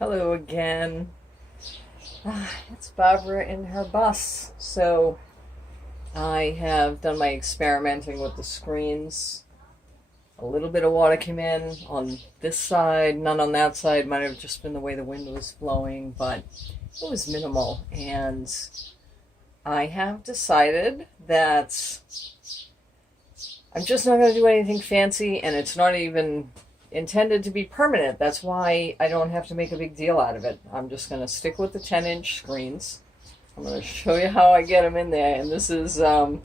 Hello again. It's Barbara in her bus. So I have done my experimenting with the screens. A little bit of water came in on this side, none on that side. Might have just been the way the wind was flowing, but it was minimal. And I have decided that I'm just not going to do anything fancy, and it's not even intended to be permanent. That's why I don't have to make a big deal out of it. I'm just going to stick with the 10-inch screens. I'm going to show you how I get them in there. And this is, I'm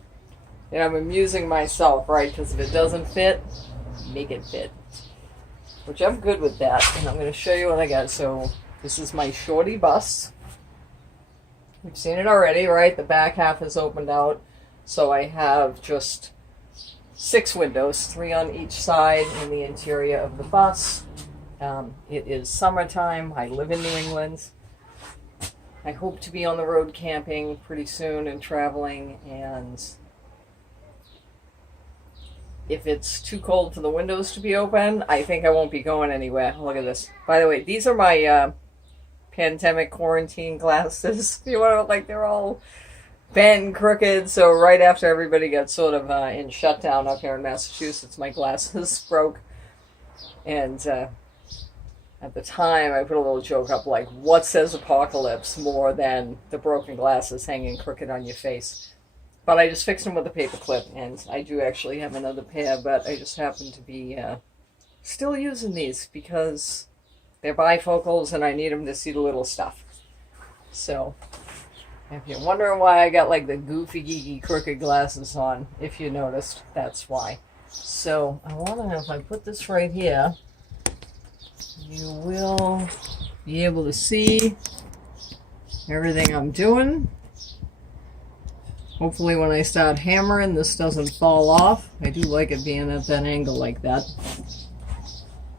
amusing myself, right? Because if it doesn't fit, make it fit. Which I'm good with that. And I'm going to show you what I got. So this is my shorty bus. You've seen it already, right? The back half is opened out. So I have just 6 windows, 3 on each side in the interior of the bus. It is summertime. I live in New England. I hope to be on the road camping pretty soon and traveling, and if it's too cold for the windows to be open, I think I won't be going anywhere. Look at this. By the way, these are my pandemic quarantine glasses. You want to, like, they're all bent and crooked, so right after everybody got sort of in shutdown up here in Massachusetts, my glasses broke. And at the time, I put a little joke up like, what says apocalypse more than the broken glasses hanging crooked on your face? But I just fixed them with a paper clip, and I do actually have another pair, but I just happen to be still using these because they're bifocals and I need them to see the little stuff. So if you're wondering why I got like the goofy, geeky, crooked glasses on, if you noticed, that's why. So I want to, if I put this right here, you will be able to see everything I'm doing. Hopefully when I start hammering, this doesn't fall off. I do like it being at that angle like that.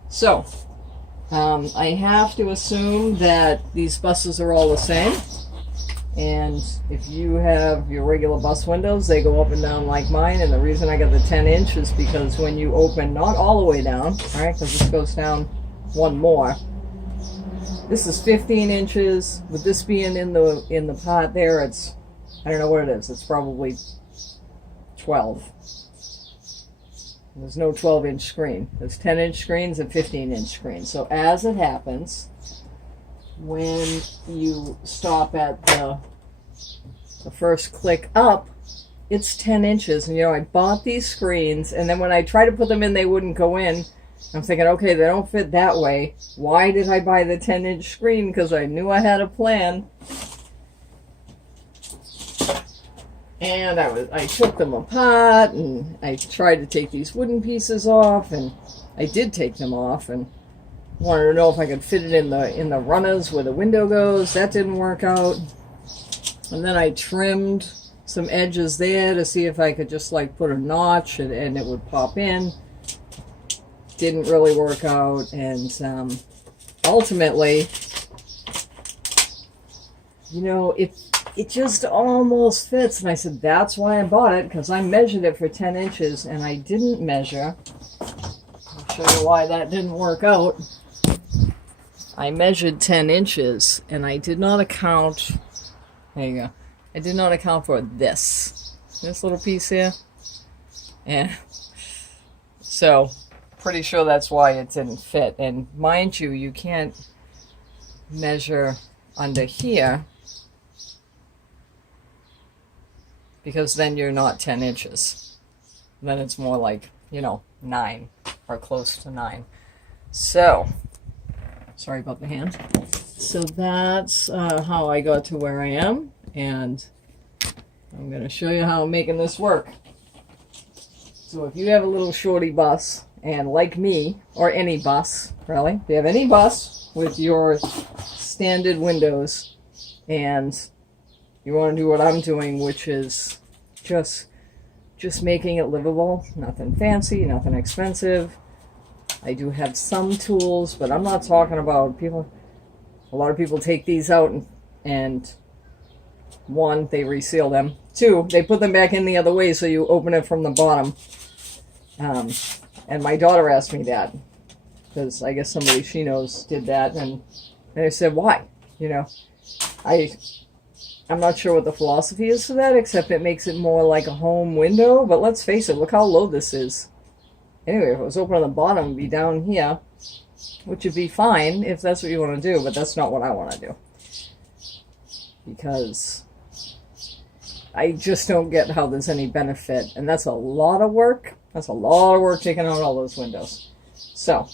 So I have to assume that these buses are all the same. And if you have your regular bus windows, they go up and down like mine. And the reason I got the 10-inch is because when you open, not all the way down, right? Because this goes down one more. This is 15 inches. With this being in the pot there, it's, I don't know what it is. It's probably 12. There's no 12-inch screen. There's 10-inch screens and 15-inch screens. So as it happens, when you stop at the first click up, it's 10 inches. And I bought these screens, and then when I tried to put them in, they wouldn't go in. I'm thinking, okay, they don't fit that way. Why did I buy the 10-inch screen? Because I knew I had a plan. And I took them apart, and I tried to take these wooden pieces off, and I did take them off, and wanted to know if I could fit it in the runners where the window goes. That didn't work out. And then I trimmed some edges there to see if I could just like put a notch and it would pop in. Didn't really work out. And ultimately, it just almost fits. And I said, that's why I bought it, because I measured it for 10 inches and I didn't measure. I'll show you why that didn't work out. I measured 10 inches, and I did not account, there you go, I did not account for this little piece here, and so, pretty sure that's why it didn't fit. And mind you, you can't measure under here, because then you're not 10 inches. Then it's more like, 9, or close to 9. So, sorry about the hand. So that's how I got to where I am, and I'm going to show you how I'm making this work. So if you have a little shorty bus, and like me, or any bus, really, if you have any bus with your standard windows, and you want to do what I'm doing, which is just making it livable, nothing fancy, nothing expensive. I do have some tools, but I'm not talking about people. A lot of people take these out and 1, they reseal them. 2, they put them back in the other way so you open it from the bottom. And my daughter asked me that because I guess somebody she knows did that, and And I said, why? You know, I'm not sure what the philosophy is for that, except it makes it more like a home window. But let's face it, look how low this is. Anyway, if it was open on the bottom, it'd be down here, which would be fine if that's what you want to do, but that's not what I want to do. Because I just don't get how there's any benefit. And that's a lot of work. That's a lot of work taking out all those windows. So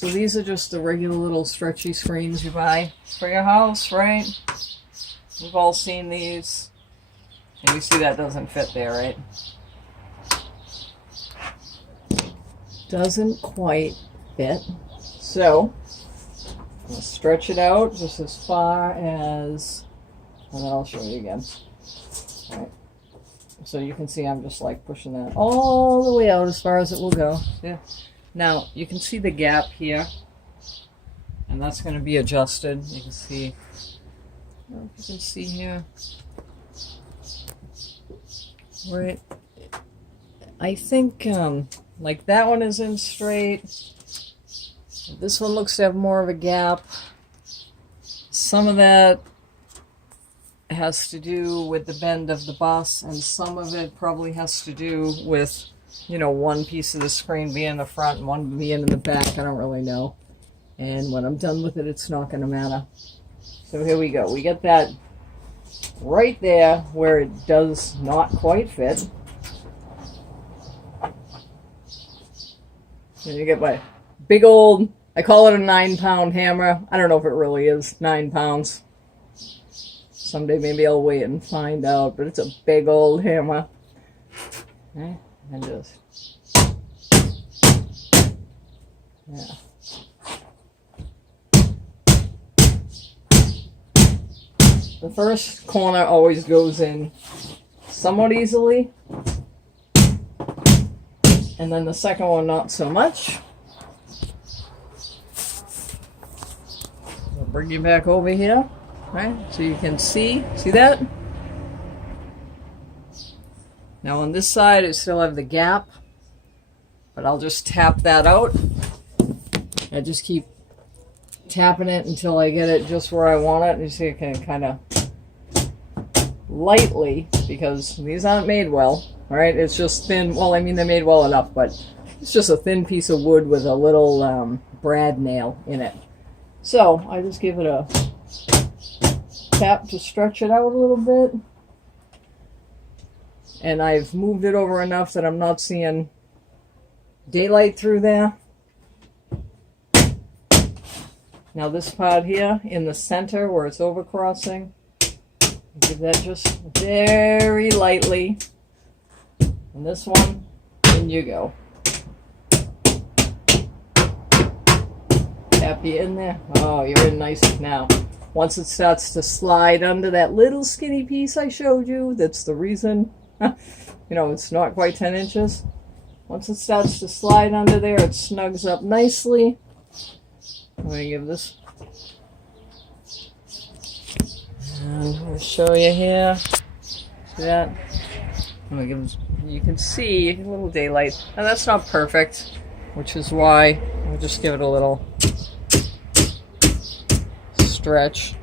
these are just the regular little stretchy screens you buy for your house, right? We've all seen these. And you see that doesn't fit there, right? Doesn't quite fit. So I'm going to stretch it out just as far as, and then I'll show you again. All right. So you can see I'm just like pushing that all the way out as far as it will go. Yeah. Now you can see the gap here, and that's going to be adjusted. You can see, I don't know if you can see here. Right. I think like that one is in straight. This one looks to have more of a gap. Some of that has to do with the bend of the bus, and some of it probably has to do with, you know, one piece of the screen being in the front and one being in the back. I don't really know. And when I'm done with it, it's not going to matter. So here we go. We get that right there where it does not quite fit. And you get my big old, I call it a 9-pound hammer. I don't know if it really is 9 pounds. Someday maybe I'll weigh it and find out, but it's a big old hammer. Okay, and just, yeah. The first corner always goes in somewhat easily, and then the second one not so much. I'll bring you back over here, right? So you can see that? Now on this side, I still have the gap, but I'll just tap that out. I just keep tapping it until I get it just where I want it. And you see I can kind of lightly, because these aren't made well, right? It's just thin. Well, I mean, they're made well enough, but it's just a thin piece of wood with a little brad nail in it. So I just give it a tap to stretch it out a little bit. And I've moved it over enough that I'm not seeing daylight through there. Now this part here in the center where it's overcrossing, give that just very lightly. And this one, in you go. Tap you in there. Oh, you're in nice now. Once it starts to slide under that little skinny piece I showed you, that's the reason, you know, it's not quite 10 inches. Once it starts to slide under there, it snugs up nicely. I'm going to give this, and I'll show you here. See that? I'm going to give this, you can see a little daylight. Now that's not perfect, which is why I'll just give it a little stretch.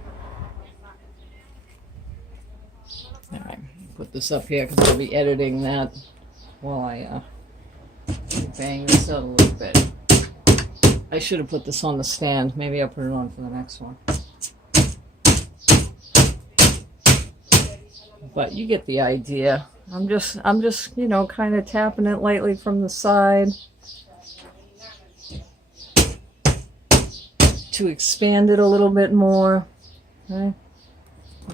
Alright, put this up here because I'll be editing that while I bang this out a little bit. I should have put this on the stand. Maybe I'll put it on for the next one. But you get the idea. I'm just, you know, kind of tapping it lightly from the side to expand it a little bit more. Okay.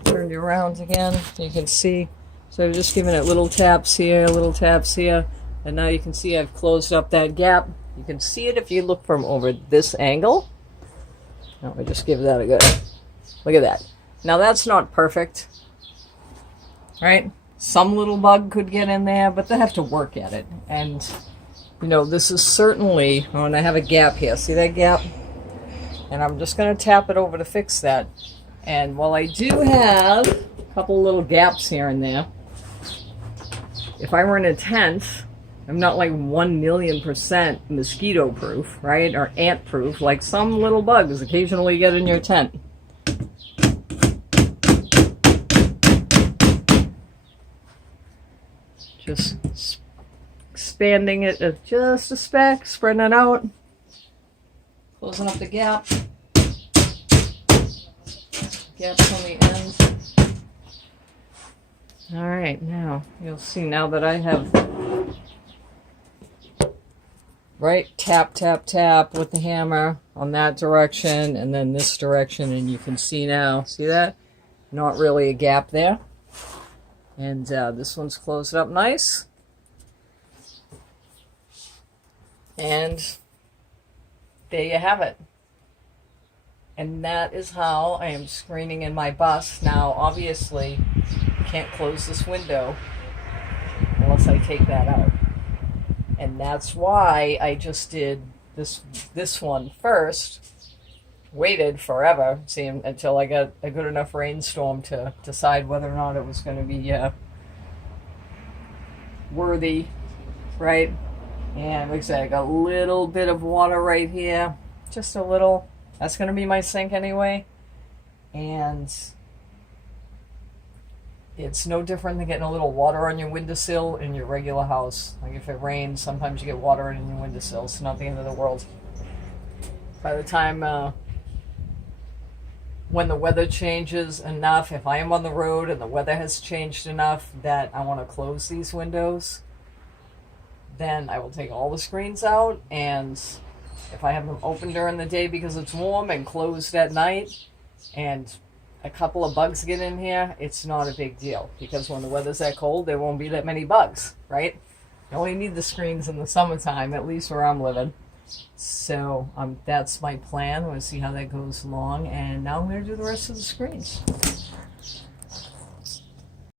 Turn you around again so you can see. So I'm just giving it little taps here, little taps here, and now you can see I've closed up that gap. You can see it if you look from over this angle. Now we just give that a good look at that. Now that's not perfect, right? Some little bug could get in there, but they have to work at it. And you know, this is certainly, oh, and I have a gap here. See that gap? And I'm just going to tap it over to fix that. And while I do have a couple little gaps here and there, if I were in a tent, I'm not like 1,000,000% mosquito proof, right? Or ant proof, like some little bugs occasionally get in your tent. Just expanding it just a speck, spreading it out, closing up the gap. Gaps on the ends. All right, now you'll see now that I have right tap tap tap with the hammer on that direction and then this direction, and you can see now, see that? Not really a gap there. And this one's closed up nice. And there you have it. And that is how I am screening in my bus. Now, obviously, I can't close this window unless I take that out. And that's why I just did this one first. Waited forever, until I got a good enough rainstorm to decide whether or not it was going to be worthy, right? And like I said, I got a little bit of water right here, just a little. That's going to be my sink anyway. And it's no different than getting a little water on your windowsill in your regular house. Like if it rains, sometimes you get water in your windowsill. It's not the end of the world. By the time when the weather changes enough, if I am on the road and the weather has changed enough that I want to close these windows, then I will take all the screens out, and if I have them open during the day because it's warm and closed at night and a couple of bugs get in here, it's not a big deal, because when the weather's that cold, there won't be that many bugs, right? You only need the screens in the summertime, at least where I'm living. So that's my plan. I'm going to see how that goes along, and now I'm going to do the rest of the screens.